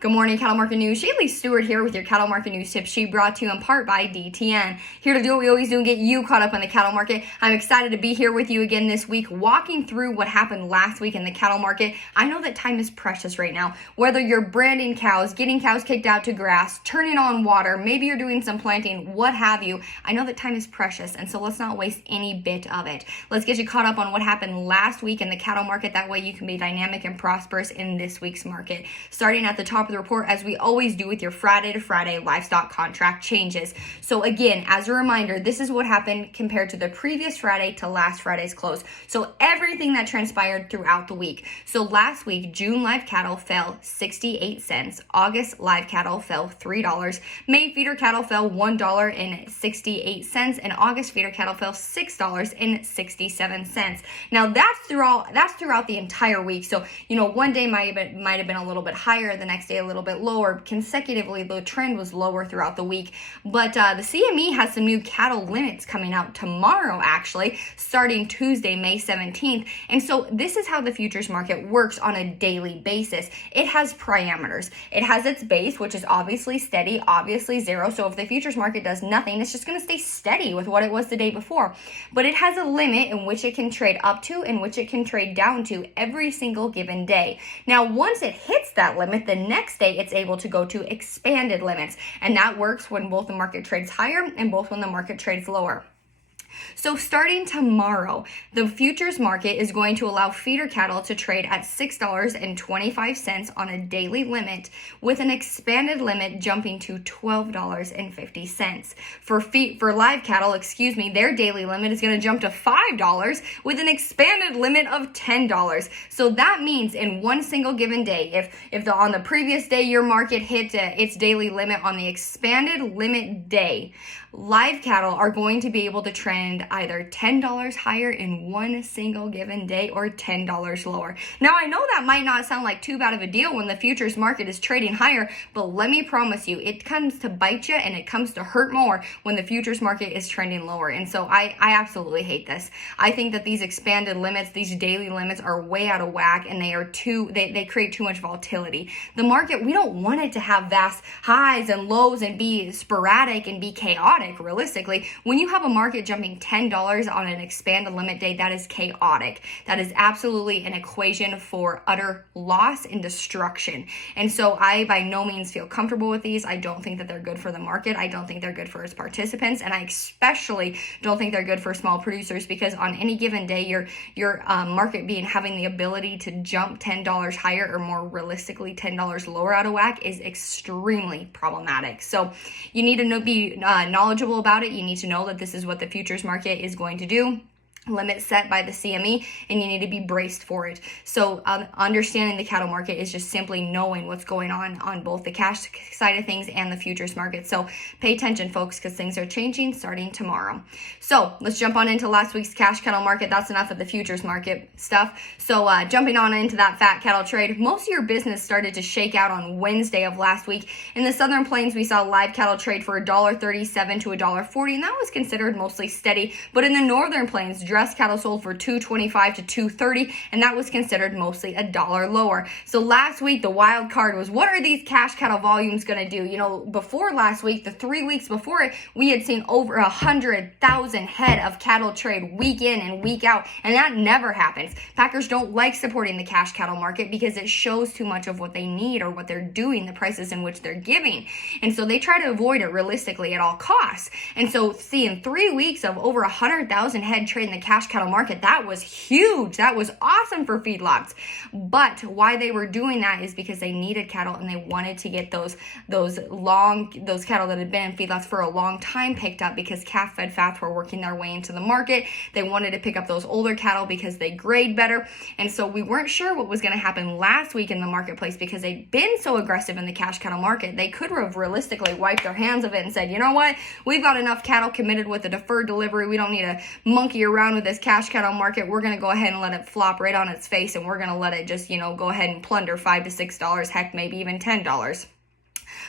Good morning, Cattle Market News. Shaylee Stewart here with your Cattle Market News tip sheet brought to you in part by DTN. Here to do what we always do and get you caught up on the cattle market. I'm excited to be here with you again this week, walking through what happened last week in the cattle market. I know that time is precious right now. Whether you're branding cows, getting cows kicked out to grass, turning on water, maybe you're doing some planting, what have you. I know that time is precious, and so let's not waste any bit of it. Let's get you caught up on what happened last week in the cattle market. That way you can be dynamic and prosperous in this week's market. Starting at the top of the report, as we always do with your Friday to Friday livestock contract changes. So again, as a reminder, this is what happened compared to the previous Friday to last Friday's close. So everything that transpired throughout the week. So last week, June live cattle fell 68 cents. August live cattle fell $3. May feeder cattle fell $1.68, and August feeder cattle fell $6.67. Now that's throughout the entire week. So one day might have been a little bit higher, the next day a little bit lower. Consecutively, the trend was lower throughout the week. But the CME has some new cattle limits coming out tomorrow, actually, starting Tuesday, May 17th. And so this is how the futures market works on a daily basis. It has parameters. It has its base, which is obviously steady, obviously zero. So if the futures market does nothing, it's just going to stay steady with what it was the day before. But it has a limit in which it can trade up to and which it can trade down to every single given day. Now, once it hits that limit, the next day it's able to go to expanded limits, and that works when both the market trades higher and both when the market trades lower. So starting tomorrow, the futures market is going to allow feeder cattle to trade at $6.25 on a daily limit, with an expanded limit jumping to $12.50. For live cattle, their daily limit is going to jump to $5 with an expanded limit of $10. So that means in one single given day, if on the previous day your market hit its daily limit, on the expanded limit day, live cattle are going to be able to trend either $10 higher in one single given day or $10 lower. Now, I know that might not sound like too bad of a deal when the futures market is trading higher, but let me promise you, it comes to bite you and it comes to hurt more when the futures market is trending lower. And so I absolutely hate this. I think that these expanded limits, these daily limits, are way out of whack, and they create too much volatility. The market, we don't want it to have vast highs and lows and be sporadic and be chaotic. Realistically, when you have a market jumping $10 on an expanded limit day, that is chaotic. That is absolutely an equation for utter loss and destruction. And so I by no means feel comfortable with these. I don't think that they're good for the market. I don't think they're good for its participants, and I especially don't think they're good for small producers, because on any given day, your market having the ability to jump $10 higher, or more realistically $10 lower out of whack, is extremely problematic. So you need to be knowledgeable about it. You need to know that this is what the futures market is going to do. Limit set by the CME, and you need to be braced for it. So understanding the cattle market is just simply knowing what's going on both the cash side of things and the futures market. So pay attention, folks, because things are changing starting tomorrow. So let's jump on into last week's cash cattle market. That's enough of the futures market stuff. So jumping on into that fat cattle trade, most of your business started to shake out on Wednesday of last week. In the Southern Plains, we saw live cattle trade for $1.37 to $1.40, and that was considered mostly steady. But in the Northern Plains, dressed cattle sold for $2.25 to $2.30, and that was considered mostly $1 lower. So last week, the wild card was, what are these cash cattle volumes going to do? Before last week, the 3 weeks before it, we had seen over 100,000 head of cattle trade week in and week out, and that never happens. Packers don't like supporting the cash cattle market because it shows too much of what they need or what they're doing, the prices in which they're giving. And so they try to avoid it realistically at all costs. And so seeing 3 weeks of over 100,000 head trade in the cash cattle market, that was huge. That was awesome for feedlots. But why they were doing that is because they needed cattle, and they wanted to get those cattle that had been in feedlots for a long time picked up, because calf-fed fats were working their way into the market. They wanted to pick up those older cattle because they grade better. And so we weren't sure what was going to happen last week in the marketplace, because they'd been so aggressive in the cash cattle market. They could have realistically wiped their hands of it and said, you know what, we've got enough cattle committed with a deferred delivery. We don't need to monkey around with this cash cattle market. We're going to go ahead and let it flop right on its face, and we're going to let it just, go ahead and plunder $5 to $6, heck, maybe even $10.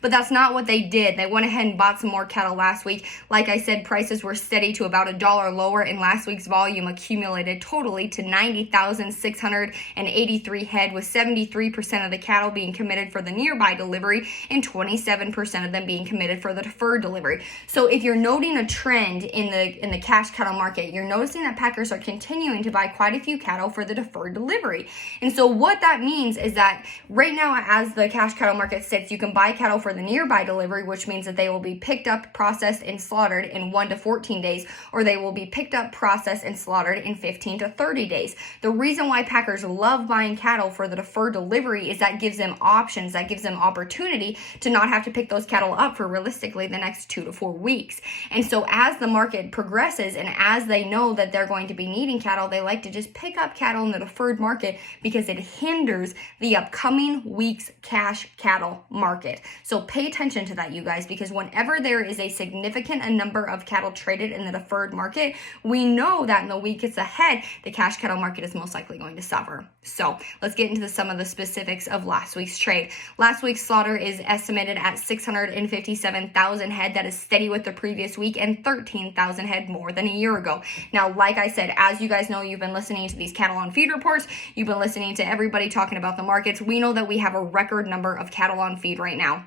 But that's not what they did. They went ahead and bought some more cattle last week. Like I said, prices were steady to about $1 lower, and last week's volume accumulated totally to 90,683 head, with 73% of the cattle being committed for the nearby delivery and 27% of them being committed for the deferred delivery. So if you're noting a trend in the cash cattle market, you're noticing that packers are continuing to buy quite a few cattle for the deferred delivery. And so what that means is that right now, as the cash cattle market sits, you can buy cattle for the nearby delivery, which means that they will be picked up, processed, and slaughtered in 1 to 14 days, or they will be picked up, processed, and slaughtered in 15 to 30 days. The reason why packers love buying cattle for the deferred delivery is that gives them options, that gives them opportunity to not have to pick those cattle up for realistically the next 2 to 4 weeks. And so as the market progresses and as they know that they're going to be needing cattle, they like to just pick up cattle in the deferred market because it hinders the upcoming week's cash cattle market. So pay attention to that, you guys, because whenever there is a significant number of cattle traded in the deferred market, we know that in the weeks ahead, the cash cattle market is most likely going to suffer. So let's get into some of the specifics of last week's trade. Last week's slaughter is estimated at 657,000 head. That is steady with the previous week and 13,000 head more than a year ago. Now, like I said, as you guys know, you've been listening to these cattle on feed reports. You've been listening to everybody talking about the markets. We know that we have a record number of cattle on feed right now.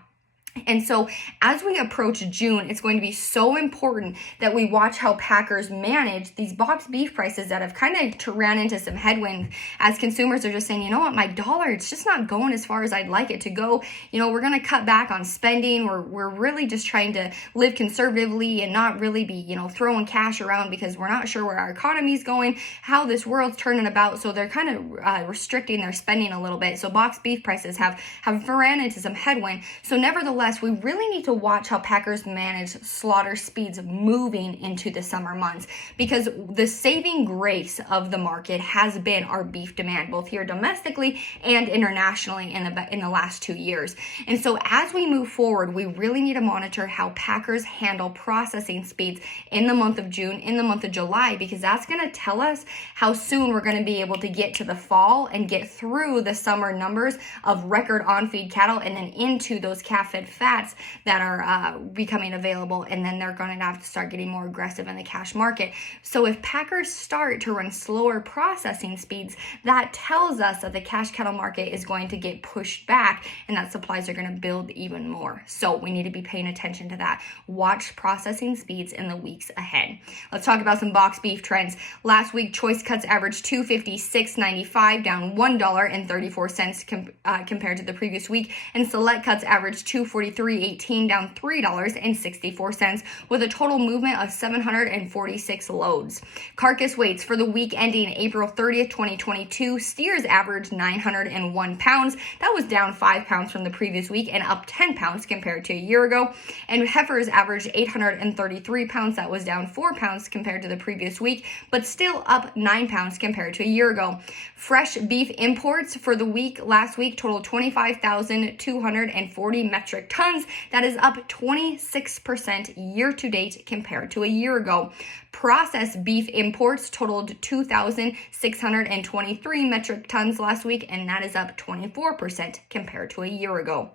And so as we approach June, it's going to be so important that we watch how packers manage these box beef prices that have kind of ran into some headwinds as consumers are just saying, you know what, my dollar, it's just not going as far as I'd like it to go. You know, we're going to cut back on spending. We're really just trying to live conservatively and not really be, you know, throwing cash around because we're not sure where our economy is going, how this world's turning about. So they're kind of restricting their spending a little bit. So box beef prices have ran into some headwind. So nevertheless, we really need to watch how packers manage slaughter speeds moving into the summer months, because the saving grace of the market has been our beef demand, both here domestically and internationally in the last 2 years. And so as we move forward, we really need to monitor how packers handle processing speeds in the month of June, in the month of July, because that's going to tell us how soon we're going to be able to get to the fall and get through the summer numbers of record on-feed cattle and then into those calf-fed fats that are becoming available, and then they're going to have to start getting more aggressive in the cash market. So if packers start to run slower processing speeds, that tells us that the cash cattle market is going to get pushed back and that supplies are going to build even more. So we need to be paying attention to that. Watch processing speeds in the weeks ahead. Let's talk about some box beef trends. Last week, choice cuts averaged $256.95, down $1.34 compared to the previous week, and select cuts averaged $243.18, down $3.64, with a total movement of 746 loads. Carcass weights for the week ending April 30th, 2022, steers averaged 901 pounds. That was down 5 pounds from the previous week and up 10 pounds compared to a year ago. And heifers averaged 833 pounds. That was down 4 pounds compared to the previous week, but still up 9 pounds compared to a year ago. Fresh beef imports for the week last week totaled 25,240 metric tons. That is up 26% year to date compared to a year ago. Processed beef imports totaled 2,623 metric tons last week, and that is up 24% compared to a year ago.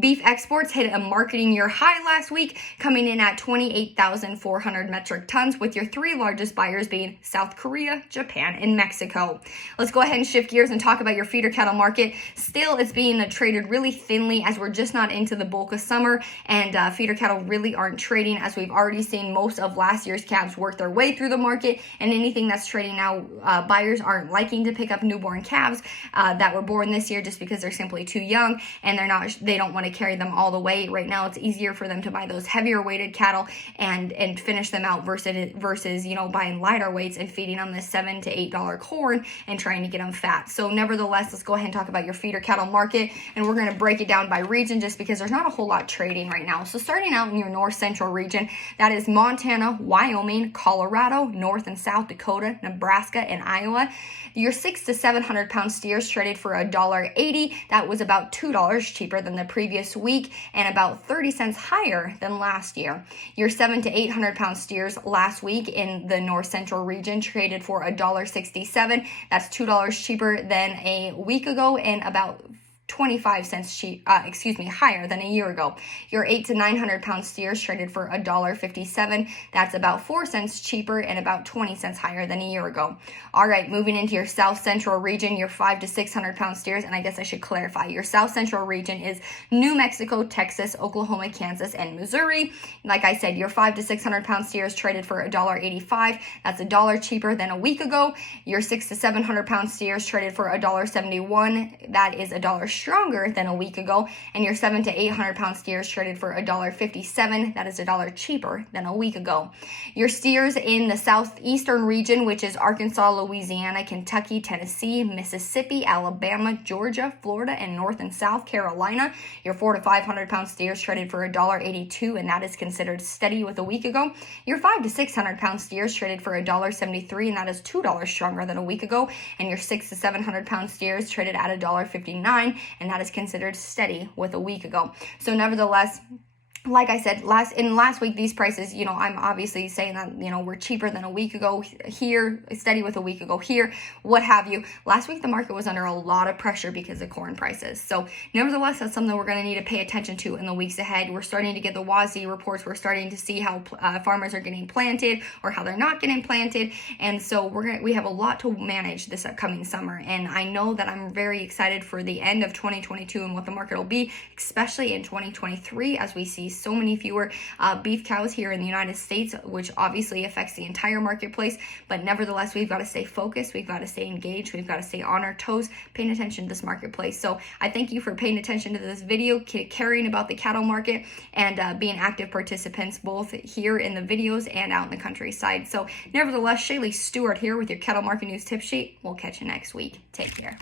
Beef exports hit a marketing year high last week, coming in at 28,400 metric tons, with your 3 largest buyers being South Korea, Japan, and Mexico. Let's go ahead and shift gears and talk about your feeder cattle market. Still, it's being traded really thinly as we're just not into the bulk of summer, and feeder cattle really aren't trading, as we've already seen most of last year's calves work their way through the market, and anything that's trading now, buyers aren't liking to pick up newborn calves that were born this year just because they're simply too young, and they don't want to carry them all the way. Right now, it's easier for them to buy those heavier weighted cattle and finish them out versus you know, buying lighter weights and feeding them this $7 to $8 corn and trying to get them fat. So nevertheless, let's go ahead and talk about your feeder cattle market, and we're going to break it down by region just because there's not a whole lot trading right now. So starting out in your north central region, that is Montana, Wyoming, Colorado, North and South Dakota, Nebraska, and Iowa. Your 600 to 700 pound steers traded for $1.80. That was about $2 cheaper than the previous week and about 30 cents higher than last year. Your 700 to 800 pound steers last week in the north central region traded for $1.67. That's $2 cheaper than a week ago and about 25 cents higher than a year ago. Your 8 to 900 pound steers traded for $1.57. That's about 4 cents cheaper and about 20 cents higher than a year ago. All right, moving into your South Central region, your 5 to 600 pound steers, and I guess I should clarify, your South Central region is New Mexico, Texas, Oklahoma, Kansas, and Missouri. Like I said, your 5 to 600 pound steers traded for $1.85. That's $1 cheaper than a week ago. Your 6 to 700 pound steers traded for $1.71. That is $1 stronger than a week ago. And your 7 to 800 pound steers traded for $1.57. That is $1 cheaper than a week ago. Your steers in the southeastern region, which is Arkansas, Louisiana, Kentucky, Tennessee, Mississippi, Alabama, Georgia, Florida, and North and South Carolina. Your 4 to 500 pound steers traded for $1.82, and that is considered steady with a week ago. Your 5 to 600 pound steers traded for $1.73, and that is $2 stronger than a week ago. And your 6 to 700 pound steers traded at $1.59, and that is considered steady with a week ago. So nevertheless, like I said, last week, these prices, I'm obviously saying that, we're cheaper than a week ago here, steady with a week ago here, what have you. Last week, the market was under a lot of pressure because of corn prices. So nevertheless, that's something we're going to need to pay attention to in the weeks ahead. We're starting to get the WASDE reports. We're starting to see how farmers are getting planted or how they're not getting planted. And so we have a lot to manage this upcoming summer. And I know that I'm very excited for the end of 2022 and what the market will be, especially in 2023, as we see so many fewer beef cows here in the United States, which obviously affects the entire marketplace. But nevertheless, we've got to stay focused. We've got to stay engaged. We've got to stay on our toes, paying attention to this marketplace. So I thank you for paying attention to this video, caring about the cattle market, and being active participants both here in the videos and out in the countryside. So nevertheless, Shaylee Stewart here with your Cattle Market News Tip Sheet. We'll catch you next week. Take care.